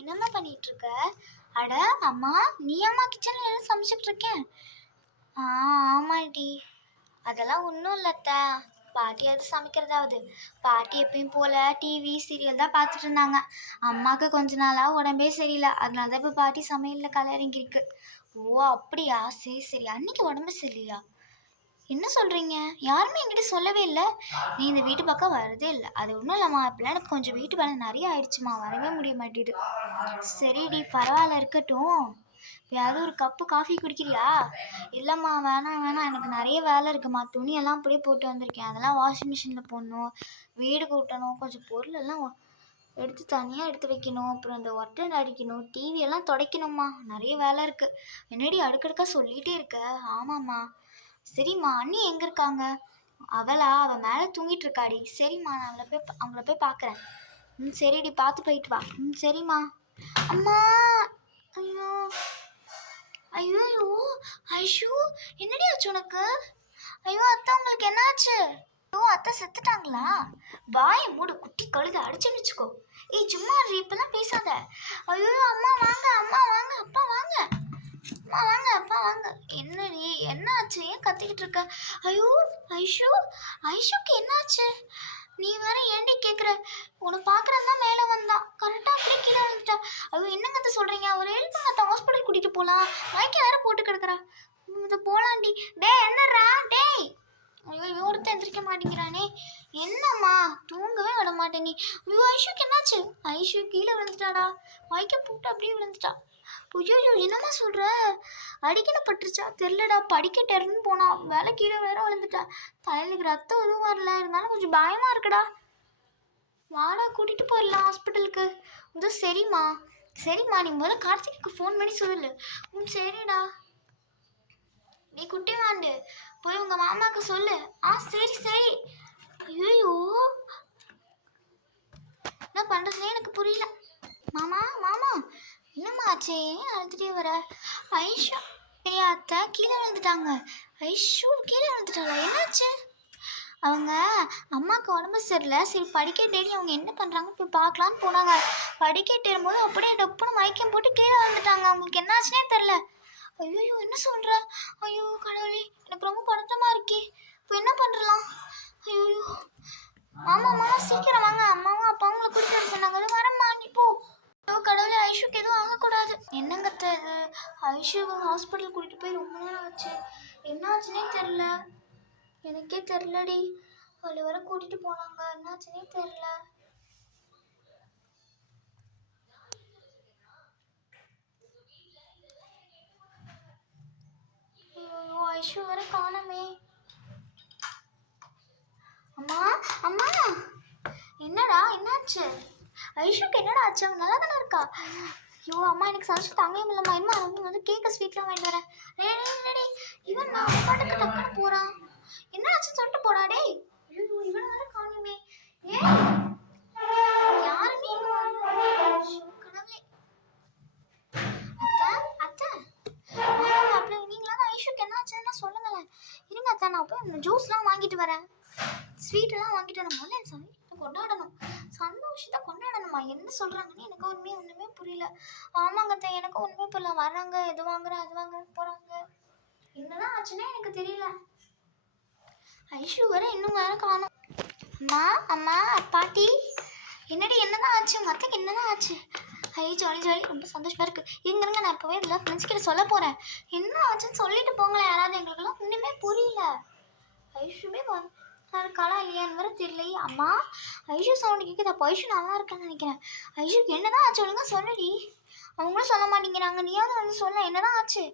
என்னம்மா பண்ணிட்டு இருக்க? அட அம்மா, நீ அம்மா கிச்சன்ல எதுவும் சமைச்சிட்டு இருக்கேன்? ஆமாடி. அதெல்லாம் ஒன்றும் இல்லத்த. பாட்டியாவது சமைக்கிறதாவது. பாட்டி எப்பயும் போல டிவி சீரியல் தான் பார்த்துட்டு இருந்தாங்க. அம்மாவுக்கு கொஞ்ச நாளாக உடம்பே சரியில்லை, அதனால தான் இப்போ பாட்டி சமையலில் களை இறங்கியிருக்கு. ஓ அப்படியா, சரி சரி. அன்னைக்கு உடம்பு சரியில்லையா? என்ன சொல்கிறீங்க? யாருமே என்கிட்ட சொல்லவே இல்லை. நீ இந்த வீட்டு பக்கம் வரதே இல்லை. அது ஒன்றும் இல்லைம்மா, இப்போலாம் எனக்கு கொஞ்சம் வீட்டு வேலை நிறைய ஆயிடுச்சுமா, வரவே முடிய மாட்டேது. சரிடி, பரவாயில்ல, இருக்கட்டும். யாரும் ஒரு கப்பு காஃபி குடிக்கிறியா? இல்லைம்மா, வேணாம் வேணாம், எனக்கு நிறைய வேலை இருக்குமா. துணியெல்லாம் அப்படியே போட்டு வந்திருக்கேன், அதெல்லாம் வாஷிங் மிஷினில் போடணும், வீடு கூட்டணும், கொஞ்சம் பொருள் எல்லாம் எடுத்து தனியாக எடுத்து வைக்கணும், அப்புறம் இந்த ஒட்டடை அடிக்கணும், டிவியெல்லாம் துடைக்கணும்மா, நிறைய வேலை இருக்குது. என்னடி அடுக்கடுக்காக சொல்லிகிட்டே இருக்க? ஆமாம்மா. சரிம்மா, அண்ணி எங்கே இருக்காங்க? அவள் மேலே தூங்கிட்டு இருக்காடி. சரிம்மா, நான் அவங்கள போய் பார்க்குறேன். சரிடி, பார்த்து போயிட்டு வா. சரிம்மா. அம்மா, ஐயோ ஐயோ ஐஷு, என்னடி ஆச்சு உனக்கு? ஐயோ அத்தை, உங்களுக்கு என்னாச்சு? ஐயோ அத்தை செத்துட்டாங்களா? வாயை மூடு, குட்டி கழுத, அடிச்சுன்னு வச்சுக்கோ. ஏய் சும்மா இப்பெல்லாம் பேசாத. ஐயோ அம்மா வாங்க, அம்மா வாங்க, அப்பா வாங்க, அம்மா வாங்க, அப்பா வாங்க. என்னடி என்ன ஆச்சு? ஏன் கத்திக்கிட்டு இருக்க? ஐயோ ஐஷு, ஐஷுக்கு என்னாச்சு? நீ வேற ஏண்டி கேட்குற? உன்னை பார்க்குறது தான் மேலே வந்தான், கரெக்டாக அப்படியே கீழே வந்துட்டா. ஐயோ என்னங்க சொல்கிறீங்க? அவர் ஹெல்ப் பண்ண ஹாஸ்பிட்டல் கூட்டிகிட்டு போகலாம், மயக்க வேற போட்டு கிடக்குறா. இது போகலாண்டி. டே என்னடா டேய்? ஐயோ இவருத்த எந்திரிக்க மாட்டேங்கிறானே. என்னம்மா, தூங்கவே விட மாட்டேன் நீ. ஐயோ ஐஷுக்கு என்னாச்சு? ஐஷு கீழே விழுந்துட்டாடா, மயக்க போட்டு அப்படியே விழுந்துட்டா. ஐயோ என்னம்மா சொல்கிற? அடிக்கணும் பட்டுருச்சா தெரிலடா, படிக்கட்டேருன்னு போனா, வேலை கீழே வேற விழுந்துட்டா. தலையிலுக்கு ரத்தம் எதுவும் வரல, இருந்தாலும் கொஞ்சம் பயமாக இருக்குடா. வாடா கூட்டிகிட்டு போயிடலாம் ஹாஸ்பிட்டலுக்கு. சரிம்மா சரிம்மா, நீ முதல்ல கார்த்திக்கு ஃபோன் பண்ணி சொல்லு. சரிடா. நீ குட்டி வாண்டு போய் உங்கள் மாமாவுக்கு சொல்லு. சரி சரி. ஐயோ என்ன பண்ணுறதுனே எனக்கு புரியல. மாமா மாமா, என்னம்மா ஆச்சு? ஏன் அழுதுகிட்டே வர? ஐஷு பெரிய அத்தை கீழே விழுந்துட்டாங்க. ஐஷு கீழே விழுந்துட்டாளா? என்னாச்சு? அவங்க அம்மாவுக்கு உடம்பு சரியில்லை, சரி படிக்கட்டு ஏறி அவங்க என்ன பண்ணுறாங்க போய் பார்க்கலான்னு போனாங்க. படிக்கட்டு ஏறும்போது அப்படியே டப்புன்னு மயக்கம் போட்டு கீழே வந்துட்டாங்க. அவங்களுக்கு என்னாச்சுன்னே தெரில. ஐயோ என்ன சொல்கிற? ஐயோ கடவுளே, எனக்கு ரொம்ப பதட்டமாக இருக்கே. இப்போ என்ன பண்ணுறலாம்? ஐயோ ஆமாம்மா, சீக்கிரம் வாங்க, அம்மாவும் அப்பாவும் கூட்டிட்டு வர சொன்னாங்க. அது வரம்மா, நீ போ. கடவுளே, ஐஷுக்கு எதுவும் ஆகக்கூடாது. என்னங்கத்த இது? ஐஷுவை ஹாஸ்பிட்டல் கூட்டிகிட்டு போய் ரொம்ப நேரம் ஆச்சு, என்னாச்சுன்னே தெரில. எனக்கே தெரிலடி, அவளை வர கூட்டிகிட்டு போனாங்க, என்னாச்சுன்னே தெரில. ஐயோ ஐஷு வர காணமே. அம்மா அம்மா, என்னடா என்னாச்சு? ஐஷுக்கு என்னடா ஆச்சு? அவன் நல்லா தானே இருக்கா? ஐயோ அம்மா, எனக்கு சந்தோஷம் தாங்கவே முடியலம்மா. என்ன அவங்க வந்து கேக்க ஸ்வீட்லாம் வாங்கிட்டு வரேன். இவன் நான் பாட்டுக்கு டக்குன்னு போகிறான். என்ன ஆச்சுன்னு சொல்லிட்டு போடா. டேய் ஐயோ, இவன் வேற காணுமே. ஏன் யாருமே கடவுளே. அத்தை அத்தை, அப்படி நீங்களாம் தான் ஐஷுக்கு என்ன ஆச்சுன்னா சொல்லுங்களேன். இருங்க அத்தை, நான் போய் ஜூஸ்லாம் வாங்கிட்டு வரேன், ஸ்வீட்டெல்லாம் வாங்கிட்டு வரேன். முதல்ல என் சந்தோஷத்தை கொண்டாடணும், சந்தோஷத்தை கொண்டாடணுமா? என்ன சொல்கிறாங்கன்னு எனக்கு ஒன்றுமே புரியல. ஆமாங்க அத்தை, எனக்கு ஒன்றுமே புரியல. வர்றாங்க, இது வாங்குறேன் அது வாங்குறேன்னு போகிறாங்க. என்னதான் ஆச்சுன்னா எனக்கு தெரியல. ஐஷு வர இன்னும் வேற காணும். அம்மா அம்மா, பாட்டி, என்னடி என்னதான் ஆச்சு? உங்கள் அத்தைக்கு என்னதான் ஆச்சு? ஜாலி ஜாலி, ரொம்ப சந்தோஷமாக இருக்குது. இருங்க, நான் இப்போவே இதில் ஃப்ரெண்ட்ஸ் கிட்ட சொல்ல போகிறேன். என்ன ஆச்சுன்னு சொல்லிட்டு போங்களேன் யாராவது. எங்களுக்கெல்லாம் ஒன்றுமே புரியல. ஐஷுமே இருக்காளா இல்லையான்னு வேற தெரியலையே. அம்மா, ஐஷு சவுண்டு கேட்குது. அப்போ ஐஷு நல்லா இருக்கான்னு நினைக்கிறேன். ஐஷுக்கு என்னதான் ஆச்சு ஒழுங்கா சொல்லடி. அவங்களும் சொல்ல மாட்டேங்கிறாங்க, நீயாவது வந்து சொல்ல என்னதான் ஆச்சு?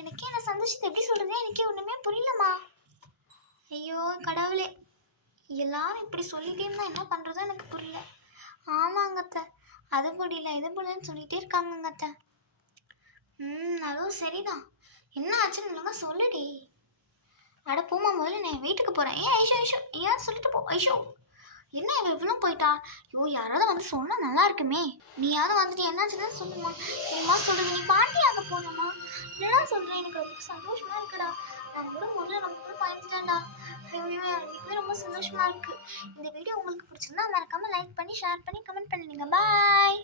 எனக்கே அந்த சந்தோஷத்தை எப்படி சொல்கிறதே எனக்கே ஒன்றுமே புரியலம்மா. ஐயோ கடவுளே, எல்லாரும் இப்படி சொல்லிட்டே இருந்தால் என்ன பண்ணுறதோ எனக்கு புரியல. ஆமாங்க அத்தை, அது முடியல இது முடியலன்னு சொல்லிகிட்டே இருக்காங்கங்க அத்தை. அதுவும் சரிதான். என்ன ஆச்சுன்னு ஒழுங்கா சொல்லுடி. அட போமா, முதல்ல நான் வீட்டுக்கு போகிறேன். ஏன் ஐஷு ஐஷு, ஏன் சொல்லிட்டு போ. ஐஷு என்ன இவன் இவ்வளோ போயிட்டா? ஐயோ யாராவது வந்து சொன்னால் நல்லா இருக்குமே. நீயாவது வந்துட்டு என்னாச்சுன்னு சொல்லுமா. என்னமா சொல்லுங்க, நீ பாட்டியாக போனோமா? என்னடா சொல்கிறேன், எனக்கு ரொம்ப சந்தோஷமாக இருக்குடா. நான் கூட முதல்ல ரொம்ப பயந்துட்டேன்டா. ஐயோ எனக்குமே ரொம்ப சந்தோஷமாக இருக்குது. இந்த வீடியோ உங்களுக்கு பிடிச்சிருந்தா மறக்காமல் லைக் பண்ணி ஷேர் பண்ணி கமெண்ட் பண்ணிடுங்க. பாய்.